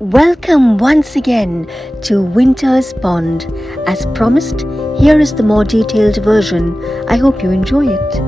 Welcome once again to Winter's Pond. As promised, here is the more detailed version. I hope you enjoy it.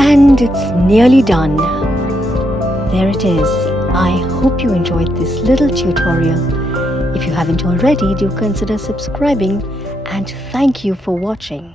And it's nearly done. There it is. I hope you enjoyed this little tutorial. If you haven't already, do consider subscribing, and thank you for watching.